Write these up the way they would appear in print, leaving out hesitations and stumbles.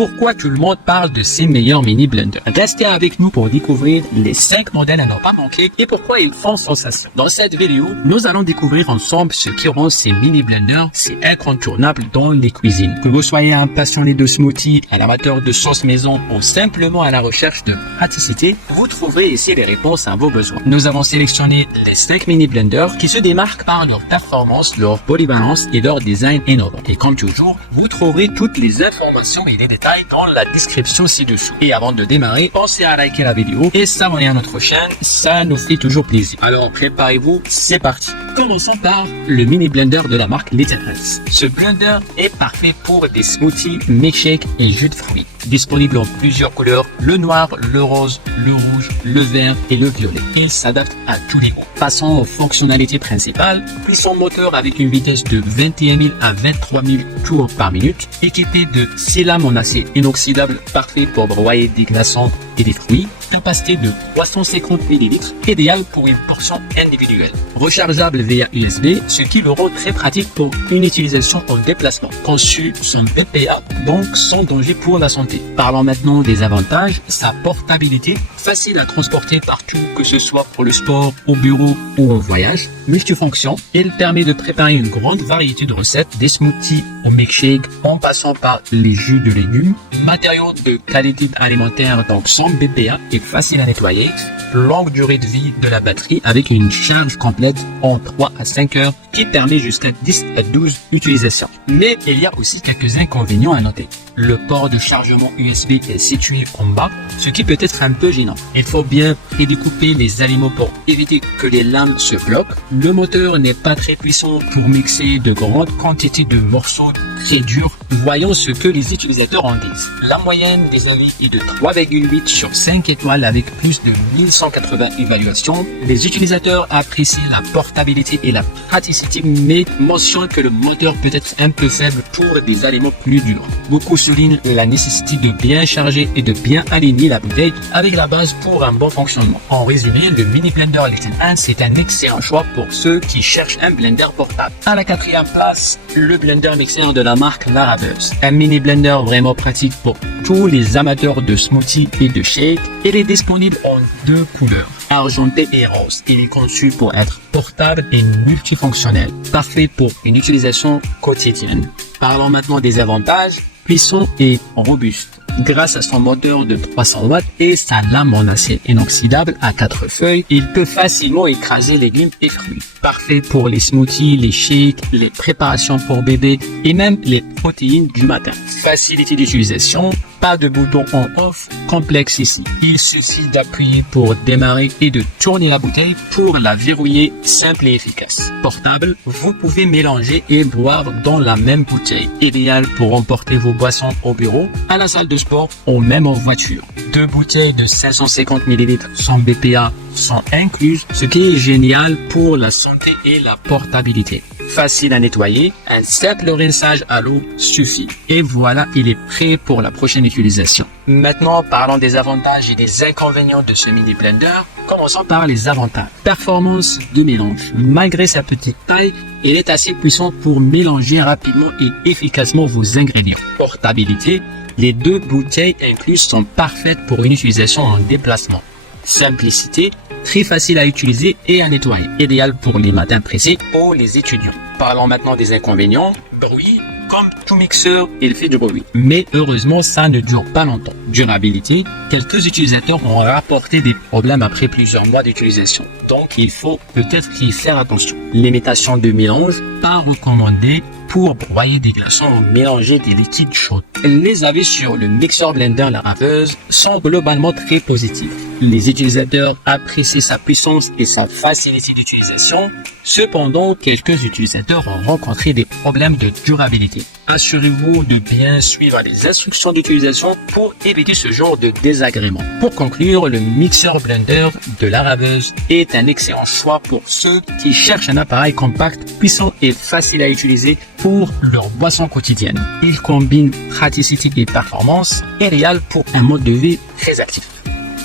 pourquoi tout le monde parle de ces meilleurs mini blenders. Restez avec nous pour découvrir les 5 modèles à ne pas manquer et pourquoi ils font sensation. Dans cette vidéo, nous allons découvrir ensemble ce qui rend ces mini blenders si incontournables dans les cuisines. Que vous soyez un passionné de smoothie, un amateur de sauce maison ou simplement à la recherche de praticité, vous trouverez ici les réponses à vos besoins. Nous avons sélectionné les 5 mini blenders qui se démarquent par leur performance, leur polyvalence et leur design innovant. Et comme toujours, vous trouverez toutes les informations et les détails dans la description ci-dessous. Et avant de démarrer, pensez à liker la vidéo et s'abonner à notre chaîne, ça nous fait toujours plaisir. Alors préparez-vous, c'est parti. Commençons par le mini blender de la marque Little Else. Ce blender est parfait pour des smoothies, milkshakes et jus de fruits. Disponible en plusieurs couleurs, le noir, le rose, le rouge, le vert et le violet. Il s'adapte à tous les goûts. Passons aux fonctionnalités principales. Puissant moteur avec une vitesse de 21 000 à 23 000 tours par minute, équipé de 6 lames en acier inoxydable parfait pour broyer des glaçons et des fruits. Capacité de 350 ml, idéal pour une portion individuelle. Rechargeable via USB, ce qui le rend très pratique pour une utilisation en déplacement. Conçu sans BPA, donc sans danger pour la santé. Parlons maintenant des avantages. Sa portabilité, facile à transporter partout, que ce soit pour le sport, au bureau ou en voyage. Multifonction, il permet de préparer une grande variété de recettes, des smoothies au milkshake, en passant par les jus de légumes. Matériaux de qualité alimentaire, donc sans BPA et facile à nettoyer. Longue durée de vie de la batterie avec une charge complète en 3 à 5 heures qui permet jusqu'à 10 à 12 utilisations. Mais il y a aussi quelques inconvénients à noter. Le port de chargement USB est situé en bas, ce qui peut être un peu gênant. Il faut bien découper les aliments pour éviter que les lames se bloquent. Le moteur n'est pas très puissant pour mixer de grandes quantités de morceaux très durs. Voyons ce que les utilisateurs en disent. La moyenne des avis est de 3,8 sur 5 étoiles avec plus de 1180 évaluations. Les utilisateurs apprécient la portabilité et la praticité, mais mentionnent que le moteur peut être un peu faible pour des aliments plus durs. Beaucoup soulignent la nécessité de bien charger et de bien aligner la bouteille avec la base pour un bon fonctionnement. En résumé, le mini blender Little Else est un excellent choix pour ceux qui cherchent un blender portable. À la 4e place, le blender mixeur de la marque Laraveuse. Un mini blender vraiment pratique pour tous les amateurs de smoothies et de shakes. Il est disponible en 2 couleurs, argenté et rose. Il est conçu pour être portable et multifonctionnel, parfait pour une utilisation quotidienne. Parlons maintenant des avantages. Puissant et robuste. Grâce à son moteur de 300 watts et sa lame en acier inoxydable à 4 feuilles, il peut facilement écraser légumes et fruits. Parfait pour les smoothies, les shakes, les préparations pour bébés et même les protéines du matin. Facilité d'utilisation, pas de bouton on-off complexe ici. Il suffit d'appuyer pour démarrer et de tourner la bouteille pour la verrouiller, simple et efficace. Portable, vous pouvez mélanger et boire dans la même bouteille. Idéal pour emporter vos boissons au bureau, à la salle de sport ou même en voiture. 2 bouteilles de 550 ml sans BPA sont incluses, ce qui est génial pour la santé et la portabilité. Facile à nettoyer, un simple rinçage à l'eau suffit. Et voilà, il est prêt pour la prochaine utilisation. Maintenant, parlons des avantages et des inconvénients de ce mini blender. Commençons par les avantages. Performance de mélange. Malgré sa petite taille, il est assez puissant pour mélanger rapidement et efficacement vos ingrédients. Portabilité. Les 2 bouteilles incluses sont parfaites pour une utilisation en déplacement. Simplicité, très facile à utiliser et à nettoyer, idéal pour les matins pressés ou les étudiants. Parlons maintenant des inconvénients. Bruit, comme tout mixeur, il fait du bruit. Mais heureusement, ça ne dure pas longtemps. Durabilité, quelques utilisateurs ont rapporté des problèmes après plusieurs mois d'utilisation. Donc, il faut peut-être y faire attention. Limitation de mélange, pas recommandé pour broyer des glaçons ou mélanger des liquides chauds. Les avis sur le mixeur blender Laraveuse sont globalement très positifs. Les utilisateurs apprécient sa puissance et sa facilité d'utilisation. Cependant, quelques utilisateurs ont rencontré des problèmes de durabilité. Assurez-vous de bien suivre les instructions d'utilisation pour éviter ce genre de désagrément. Pour conclure, le mixeur blender de Laraveuse est un excellent choix pour ceux qui cherchent un appareil compact, puissant et facile à utiliser pour leur boisson quotidienne. Il combine praticité et performance, idéal pour un mode de vie très actif.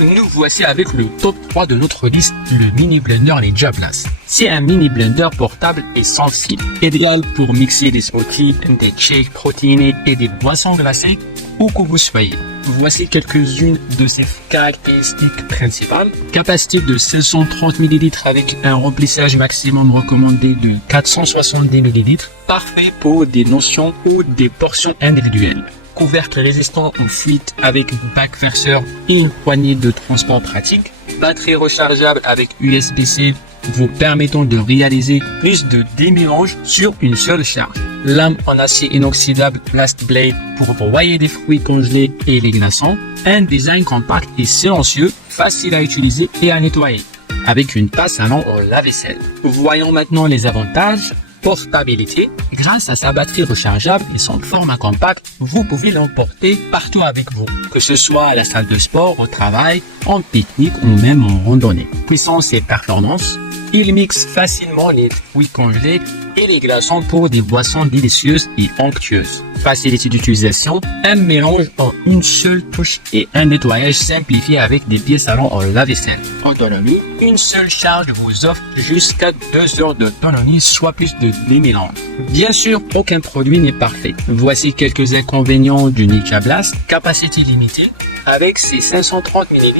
nous voici avec le top 3 de notre liste, le mini blender Ninja Blast. C'est un mini blender portable et sans fil, idéal pour mixer des smoothies, des shakes protéinés et des boissons glacées où que vous soyez. Voici quelques-unes de ses caractéristiques principales. Capacité de 730 ml avec un remplissage maximum recommandé de 470 ml. Parfait pour des notions ou des portions individuelles. Couvercle résistant aux fuites avec bac verseur et une poignée de transport pratique. Batterie rechargeable avec USB-C vous permettant de réaliser plus de 10 mélanges sur une seule charge. Lame en acier inoxydable Blast Blade pour broyer des fruits congelés et les glaçons. Un design compact et silencieux, facile à utiliser et à nettoyer, avec une passe allant au lave-vaisselle. Voyons maintenant les avantages. Portabilité. Grâce à sa batterie rechargeable et son format compact, vous pouvez l'emporter partout avec vous, que ce soit à la salle de sport, au travail, en pique-nique ou même en randonnée. Puissance et performance. Il mixe facilement les fruits congelés et les glaçons pour des boissons délicieuses et onctueuses. Facilité d'utilisation, un mélange en une seule touche et un nettoyage simplifié avec des pièces allant au lave-vaisselle. Autonomie, une seule charge vous offre jusqu'à 2 heures d'autonomie, soit plus de 10 mélanges. Bien sûr, aucun produit n'est parfait. Voici quelques inconvénients du Ninja Blast. Capacité limitée, avec ses 530 ml.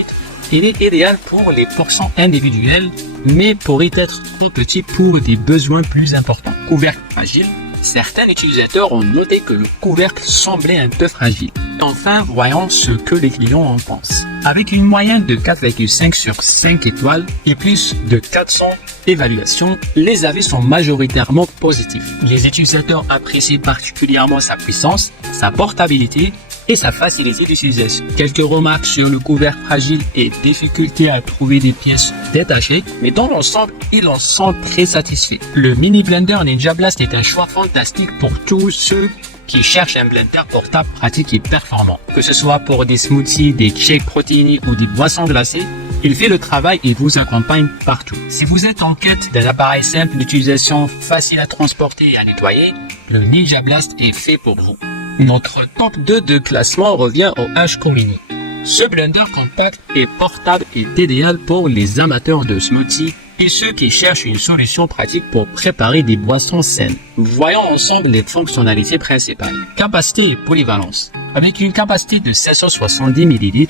Il est idéal pour les portions individuelles, mais pourrait être trop petit pour des besoins plus importants. Couvercle fragile. Certains utilisateurs ont noté que le couvercle semblait un peu fragile. Enfin, voyons ce que les clients en pensent. Avec une moyenne de 4,5 sur 5 étoiles et plus de 400 évaluations, les avis sont majoritairement positifs. Les utilisateurs apprécient particulièrement sa puissance, sa portabilité et sa facilité d'utilisation. Quelques remarques sur le couvercle fragile et difficulté à trouver des pièces détachées, mais dans l'ensemble, ils en sont très satisfaits. Le mini blender Ninja Blast est un choix fantastique pour tous ceux qui cherchent un blender portable pratique et performant. Que ce soit pour des smoothies, des shakes protéinés ou des boissons glacées, il fait le travail et vous accompagne partout. Si vous êtes en quête d'un appareil simple d'utilisation, facile à transporter et à nettoyer, le Ninja Blast est fait pour vous. Notre top 2 de classement revient au HCO Mini. Ce blender compact et portable est idéal pour les amateurs de smoothies et ceux qui cherchent une solution pratique pour préparer des boissons saines. Voyons ensemble les fonctionnalités principales. Capacité et polyvalence. Avec une capacité de 770 ml,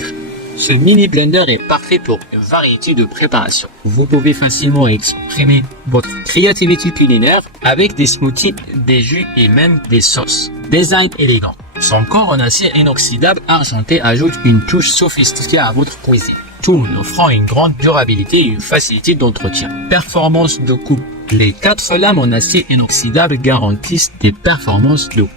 ce mini blender est parfait pour une variété de préparations. Vous pouvez facilement exprimer votre créativité culinaire avec des smoothies, des jus et même des sauces. Design élégant. Son corps en acier inoxydable argenté ajoute une touche sophistiquée à votre cuisine, tout en offrant une grande durabilité et une facilité d'entretien. Performance de coupe. Les 4 lames en acier inoxydable garantissent des performances de coupe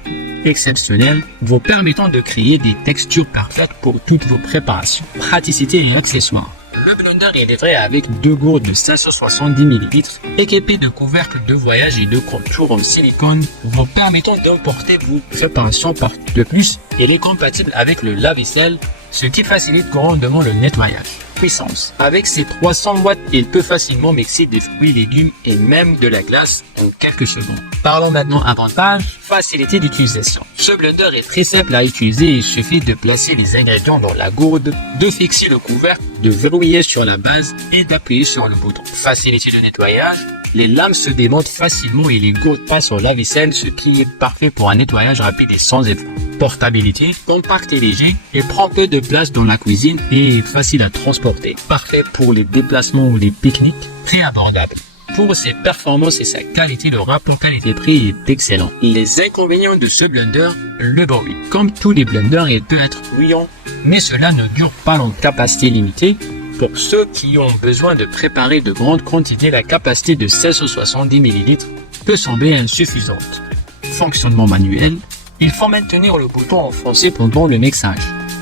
exceptionnelles, vous permettant de créer des textures parfaites pour toutes vos préparations. Praticité et accessoires. Le blender est livré avec 2 gourdes de 570 ml équipées de couvercles de voyage et de contours en silicone vous permettant d'emporter vos préparations partout. De plus, il est compatible avec le lave-vaisselle, ce qui facilite grandement le nettoyage. Puissance. Avec ses 300 watts, il peut facilement mixer des fruits, légumes et même de la glace en quelques secondes. Parlons maintenant avantages. Facilité d'utilisation. Ce blender est très simple à utiliser, il suffit de placer les ingrédients dans la gourde, de fixer le couvercle, de verrouiller sur la base et d'appuyer sur le bouton. Facilité de nettoyage. Les lames se démontent facilement et les gourdes passent au lave-vaisselle, ce qui est parfait pour un nettoyage rapide et sans effort. Portabilité, compact et léger, il prend peu de place dans la cuisine et est facile à transporter. Parfait pour les déplacements ou les pique-niques, très abordable. Pour ses performances et sa qualité, le rapport qualité-prix est excellent. Les inconvénients de ce blender, le bruit. Comme tous les blenders, il peut être bruyant, mais cela ne dure pas en capacité limitée. Pour ceux qui ont besoin de préparer de grandes quantités, la capacité de 770 ml peut sembler insuffisante. Fonctionnement manuel. Il faut maintenir le bouton enfoncé pendant le mixage,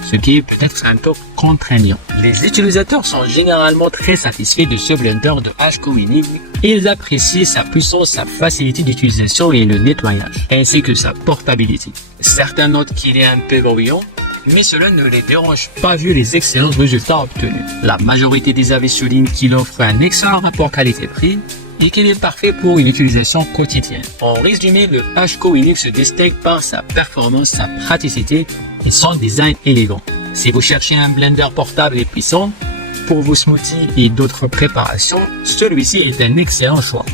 ce qui est peut-être un peu contraignant. Les utilisateurs sont généralement très satisfaits de ce blender de HCO Mini. Ils apprécient sa puissance, sa facilité d'utilisation et le nettoyage, ainsi que sa portabilité. Certains notent qu'il est un peu bruyant, mais cela ne les dérange pas vu les excellents résultats obtenus. La majorité des avis soulignent qu'il offre un excellent rapport qualité-prix et qu'il est parfait pour une utilisation quotidienne. En résumé, le HCO Mini se distingue par sa performance, sa praticité et son design élégant. Si vous cherchez un blender portable et puissant pour vos smoothies et d'autres préparations, celui-ci est un excellent choix.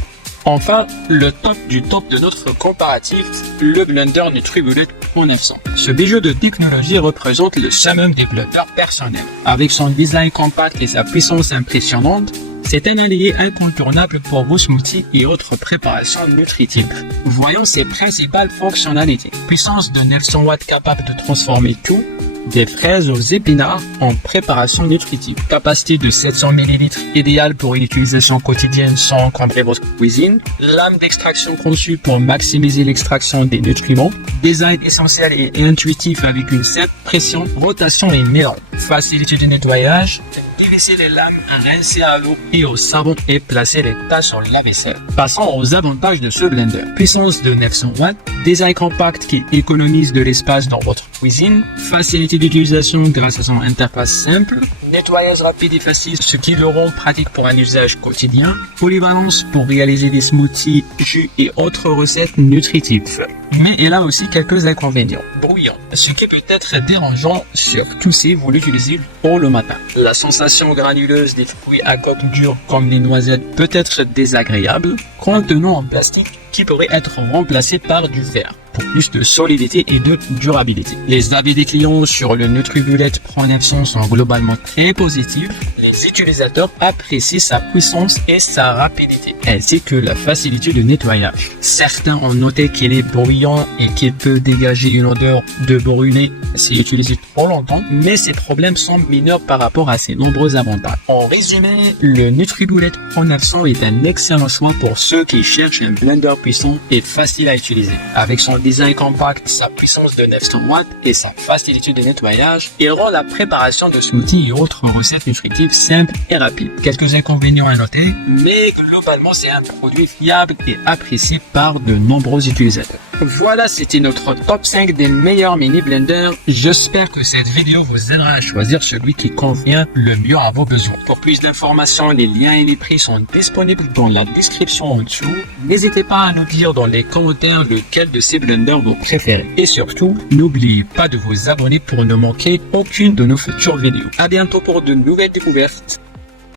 Enfin, le top du top de notre comparatif, le blender NutriBullet Pro 900. Ce bijou de technologie représente le summum des blenders personnels. Avec son design compact et sa puissance impressionnante, c'est un allié incontournable pour vos smoothies et autres préparations nutritives. Voyons ses principales fonctionnalités. Puissance de 900 watts capable de transformer tout, des fraises aux épinards en préparation nutritive. Capacité de 700 ml, idéale pour une utilisation quotidienne sans encombrer votre cuisine. Lame d'extraction conçue pour maximiser l'extraction des nutriments. Design essentiel et intuitif avec une certaine pression, rotation et mélange. Facilité de nettoyage. Dévisser les lames, rincer à l'eau et au savon et placer les tâches sur la vaisselle. Passons aux avantages de ce blender. Puissance de 900 watts. Design compact qui économise de l'espace dans votre cuisine. Facilité d'utilisation grâce à son interface simple. Nettoyage rapide et facile, ce qui le rend pratique pour un usage quotidien. Polyvalence pour réaliser des smoothies, jus et autres recettes nutritives. Mais il a aussi quelques inconvénients. Bruyant, ce qui peut être dérangeant, surtout si vous l'utilisez pour le matin. La sensation granuleuse des fruits à coque dure comme les noisettes peut être désagréable. Contenant en plastique qui pourrait être remplacé par du verre pour plus de solidité et de durabilité. Les avis des clients sur le NutriBullet Pro 900 sont globalement très positifs. Les utilisateurs apprécient sa puissance et sa rapidité, ainsi que la facilité de nettoyage. Certains ont noté qu'il est bruyant et qu'il peut dégager une odeur de brûlé si utilisé trop longtemps, mais ces problèmes sont mineurs par rapport à ses nombreux avantages. En résumé, le NutriBullet Pro 900 est un excellent choix pour ceux qui cherchent un blender puissant et facile à utiliser. Avec son design compact, sa puissance de 900 watts et sa facilité de nettoyage, il rend la préparation de smoothies et autres recettes nutritives simple et rapide. Quelques inconvénients à noter, mais globalement c'est un produit fiable et apprécié par de nombreux utilisateurs. Voilà, c'était notre top 5 des meilleurs mini blenders. J'espère que cette vidéo vous aidera à choisir celui qui convient le mieux à vos besoins. Pour plus d'informations, les liens et les prix sont disponibles dans la description en dessous. N'hésitez pas à nous dire dans les commentaires lequel de ces blenders vous préférez. Et surtout, n'oubliez pas de vous abonner pour ne manquer aucune de nos futures vidéos. À bientôt pour de nouvelles découvertes.